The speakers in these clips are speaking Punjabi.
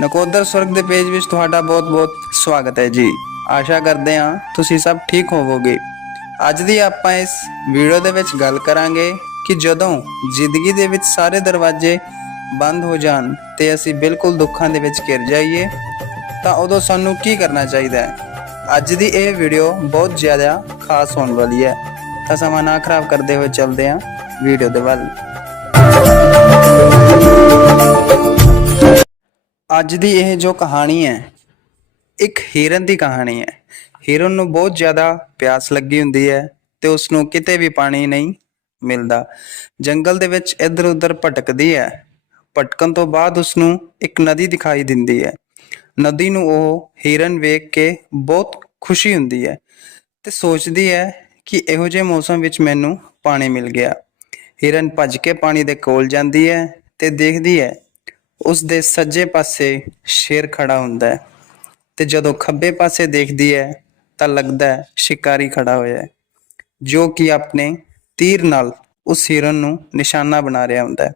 ਨਕੋਦਰ ਸੁਰਗ ਦੇ ਪੇਜ ਵਿੱਚ ਤੁਹਾਡਾ ਬਹੁਤ-ਬਹੁਤ ਸਵਾਗਤ ਹੈ ਜੀ। ਆਸ਼ਾ ਕਰਦੇ ਹਾਂ ਤੁਸੀਂ ਸਭ ਠੀਕ ਹੋਵੋਗੇ। ਅੱਜ ਦੀ ਆਪਾਂ ਇਸ ਵੀਡੀਓ ਦੇ ਵਿੱਚ ਗੱਲ ਕਰਾਂਗੇ ਕਿ ਜਦੋਂ ਜ਼ਿੰਦਗੀ ਦੇ ਵਿੱਚ ਸਾਰੇ ਦਰਵਾਜ਼ੇ ਬੰਦ ਹੋ ਜਾਣ ਤੇ ਅਸੀਂ ਬਿਲਕੁਲ ਦੁੱਖਾਂ ਦੇ ਵਿੱਚ ਘਿਰ ਜਾਈਏ, ਤਾਂ ਉਦੋਂ ਸਾਨੂੰ ਕੀ ਕਰਨਾ ਚਾਹੀਦਾ ਹੈ? ਅੱਜ ਦੀ ਇਹ ਵੀਡੀਓ ਬਹੁਤ ਜ਼ਿਆਦਾ ਖਾਸ ਹੋਣ ਵਾਲੀ ਹੈ। ਤਾਂ ਸਮਾਂ ਨਾ ਖਰਾਬ ਕਰਦੇ ਹੋਏ ਚੱਲਦੇ ਹਾਂ ਵੀਡੀਓ ਦੇ ਵੱਲ। ਅੱਜ ਦੀ ਇਹ ਜੋ ਕਹਾਣੀ ਹੈ, ਇੱਕ ਹਿਰਨ ਦੀ ਕਹਾਣੀ ਹੈ। ਹਿਰਨ ਨੂੰ ਬਹੁਤ ਜ਼ਿਆਦਾ ਪਿਆਸ ਲੱਗੀ ਹੁੰਦੀ ਹੈ ਤੇ ਉਸ ਨੂੰ ਕਿਤੇ ਵੀ ਪਾਣੀ ਨਹੀਂ ਮਿਲਦਾ। ਜੰਗਲ ਦੇ ਵਿੱਚ ਇੱਧਰ ਉੱਧਰ ਭਟਕਦੀ ਹੈ। ਭਟਕਣ ਤੋਂ ਬਾਅਦ ਉਸ ਨੂੰ ਇੱਕ ਨਦੀ ਦਿਖਾਈ ਦਿੰਦੀ ਹੈ। ਨਦੀ ਨੂੰ ਉਹ ਹਿਰਨ ਵੇਖ ਕੇ ਬਹੁਤ ਖੁਸ਼ੀ ਹੁੰਦੀ ਹੈ ਤੇ ਸੋਚਦੀ ਹੈ ਕਿ ਇਹੋ ਜਿਹੇ ਮੌਸਮ ਵਿੱਚ ਮੈਨੂੰ ਪਾਣੀ ਮਿਲ ਗਿਆ। ਹਿਰਨ ਭੱਜ ਕੇ ਪਾਣੀ ਦੇ ਕੋਲ ਜਾਂਦੀ ਹੈ ਤੇ ਦੇਖਦੀ ਹੈ ਉਸ ਦੇ ਸੱਜੇ ਪਾਸੇ ਸ਼ੇਰ ਖੜਾ ਹੁੰਦਾ ਹੈ ਤੇ ਜਦੋਂ ਖੱਬੇ ਪਾਸੇ ਦੇਖਦੀ ਹੈ ਤਾਂ ਲੱਗਦਾ ਹੈ ਸ਼ਿਕਾਰੀ ਖੜਾ ਹੋਇਆ ਹੈ, ਜੋ ਕਿ ਆਪਣੇ ਤੀਰ ਨਾਲ ਉਸ ਹਿਰਨ ਨੂੰ ਨਿਸ਼ਾਨਾ ਬਣਾ ਰਿਹਾ ਹੁੰਦਾ ਹੈ।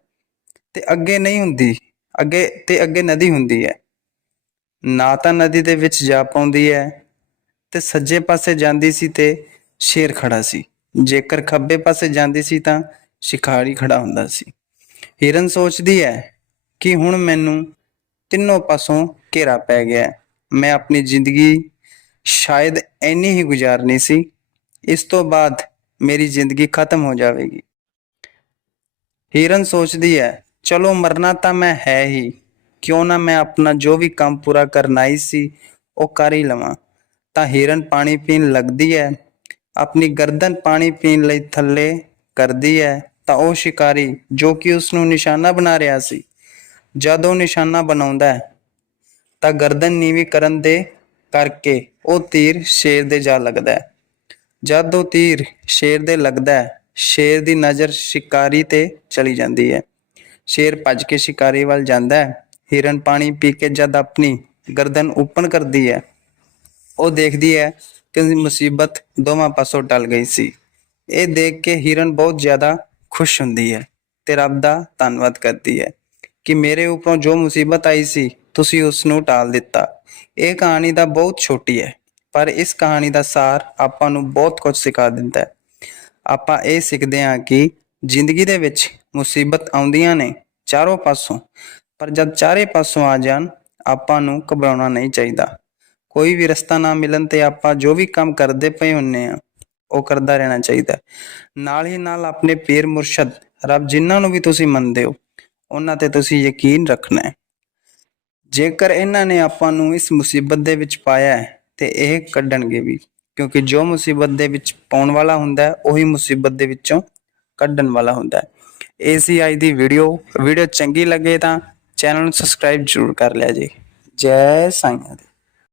ਤੇ ਅੱਗੇ ਨਹੀਂ ਹੁੰਦੀ, ਅੱਗੇ ਤੇ ਅੱਗੇ ਨਦੀ ਹੁੰਦੀ ਹੈ। ਨਾ ਤਾਂ ਨਦੀ ਦੇ ਵਿੱਚ ਜਾ ਪਾਉਂਦੀ ਹੈ ਤੇ ਸੱਜੇ ਪਾਸੇ ਜਾਂਦੀ ਸੀ ਤੇ ਸ਼ੇਰ ਖੜਾ ਸੀ। ਜੇਕਰ ਖੱਬੇ ਪਾਸੇ ਜਾਂਦੀ ਸੀ ਤਾਂ ਸ਼ਿਕਾਰੀ ਖੜਾ ਹੁੰਦਾ ਸੀ। ਹਿਰਨ ਸੋਚਦੀ ਹੈ ਕਿ ਹੁਣ ਮੈਨੂੰ ਤਿੰਨੋਂ ਪਾਸੋਂ ਘੇਰਾ ਪੈ ਗਿਆ ਮੈਂ ਆਪਣੀ ਜ਼ਿੰਦਗੀ ਸ਼ਾਇਦ ਇੰਨੀ ਹੀ ਗੁਜ਼ਾਰਨੀ ਸੀ, ਇਸ ਤੋਂ ਬਾਅਦ ਮੇਰੀ ਜ਼ਿੰਦਗੀ ਖਤਮ ਹੋ ਜਾਵੇਗੀ। ਹਿਰਨ ਸੋਚਦੀ ਹੈ, ਚਲੋ ਮਰਨਾ ਤਾਂ ਮੈਂ ਹੈ ਹੀ, ਕਿਉਂ ਨਾ ਮੈਂ ਆਪਣਾ ਜੋ ਵੀ ਕੰਮ ਪੂਰਾ ਕਰਨਾ ਹੀ ਸੀ, ਉਹ ਕਰ ਹੀ ਲਵਾਂ। ਤਾਂ ਹਿਰਨ ਪਾਣੀ ਪੀਣ ਲੱਗਦੀ ਹੈ, ਆਪਣੀ ਗਰਦਨ ਪਾਣੀ ਪੀਣ ਲਈ ਥੱਲੇ ਕਰਦੀ ਹੈ, ਤਾਂ ਉਹ ਸ਼ਿਕਾਰੀ ਜੋ ਕਿ ਉਸ ਨੂੰ ਨਿਸ਼ਾਨਾ ਬਣਾ ਰਿਹਾ ਸੀ ਜਦ ਉਹ ਨਿਸ਼ਾਨਾ ਬਣਾਉਂਦਾ ਹੈ, ਤਾਂ ਗਰਦਨ ਨੀਵੀਂ ਕਰਨ ਦੇ ਕਰਕੇ ਉਹ ਤੀਰ ਸ਼ੇਰ ਦੇ ਜਾ ਲੱਗਦਾ ਹੈ। ਜਦ ਉਹ ਤੀਰ ਸ਼ੇਰ ਦੇ ਲੱਗਦਾ ਹੈ, ਸ਼ੇਰ ਦੀ ਨਜ਼ਰ ਸ਼ਿਕਾਰੀ ਤੇ ਚਲੀ ਜਾਂਦੀ ਹੈ। ਸ਼ੇਰ ਭੱਜ ਕੇ ਸ਼ਿਕਾਰੀ ਵੱਲ ਜਾਂਦਾ ਹੈ। ਹਿਰਨ ਪਾਣੀ ਪੀ ਕੇ ਜਦ ਆਪਣੀ ਗਰਦਨ ਓਪਨ ਕਰਦੀ ਹੈ, ਉਹ ਦੇਖਦੀ ਹੈ ਕਿ ਮੁਸੀਬਤ ਦੋਵਾਂ ਪਾਸੋਂ ਟਲ ਗਈ ਸੀ। ਇਹ ਦੇਖ ਕੇ ਹਿਰਨ ਬਹੁਤ ਜ਼ਿਆਦਾ ਖੁਸ਼ ਹੁੰਦੀ ਹੈ ਤੇ ਰੱਬ ਦਾ ਧੰਨਵਾਦ ਕਰਦੀ ਹੈ। ਕਿ ਮੇਰੇ ਉੱਪਰੋਂ ਜੋ ਮੁਸੀਬਤ ਆਈ ਸੀ, ਤੁਸੀਂ ਉਸ ਨੂੰ ਟਾਲ ਦਿੱਤਾ। ਇਹ ਕਹਾਣੀ ਦਾ ਬਹੁਤ ਛੋਟੀ ਹੈ, ਪਰ ਇਸ ਕਹਾਣੀ ਦਾ ਸਾਰ ਆਪਾਂ ਨੂੰ ਬਹੁਤ ਕੁਝ ਸਿਖਾ ਦਿੰਦਾ ਹੈ। ਆਪਾਂ ਇਹ ਸਿੱਖਦੇ ਹਾਂ ਕਿ ਜ਼ਿੰਦਗੀ ਦੇ ਵਿੱਚ ਮੁਸੀਬਤ ਆਉਂਦੀਆਂ ਨੇ ਚਾਰੋਂ ਪਾਸੋਂ, ਪਰ ਜਦ ਚਾਰੇ ਪਾਸੋਂ ਆ ਜਾਣ, ਆਪਾਂ ਨੂੰ ਘਬਰਾਉਣਾ ਨਹੀਂ ਚਾਹੀਦਾ। ਕੋਈ ਵੀ ਰਸਤਾ ਨਾ ਮਿਲਣ ਤੇ ਆਪਾਂ ਜੋ ਵੀ ਕੰਮ ਕਰਦੇ ਪਏ ਹੁੰਨੇ ਆ ਉਹ ਕਰਦਾ ਰਹਿਣਾ ਚਾਹੀਦਾ। ਨਾਲ ਹੀ ਨਾਲ ਆਪਣੇ ਪੀਰ ਮੁਰਸ਼ਦ, ਰੱਬ ਜਿਨ੍ਹਾਂ ਨੂੰ ਵੀ ਤੁਸੀਂ ਮੰਨਦੇ ਹੋ ਉਹਨਾਂ ਤੇ ਤੁਸੀਂ ਯਕੀਨ ਰੱਖਣਾ ਹੈ। ਜੇਕਰ ਇਹਨਾਂ ਨੇ ਆਪਾਂ ਨੂੰ ਇਸ ਮੁਸੀਬਤ ਦੇ ਵਿੱਚ ਪਾਇਆ ਹੈ, ਤੇ ਇਹ ਕੱਢਣਗੇ ਵੀ। ਕਿਉਂਕਿ ਜੋ ਮੁਸੀਬਤ ਦੇ ਵਿੱਚ ਪਾਉਣ ਵਾਲਾ ਹੁੰਦਾ ਹੈ, ਉਹੀ ਮੁਸੀਬਤ ਦੇ ਵਿੱਚੋਂ ਕੱਢਣ ਵਾਲਾ ਹੁੰਦਾ ਹੈ। ACI ਦੀ ਵੀਡੀਓ ਵੀਡੀਓ ਚੰਗੀ ਲੱਗੇ ਤਾਂ ਚੈਨਲ ਨੂੰ ਸਬਸਕ੍ਰਾਈਬ ਜ਼ਰੂਰ ਕਰ ਲਿਆ ਜੀ। ਜੈ ਸਾਈਂ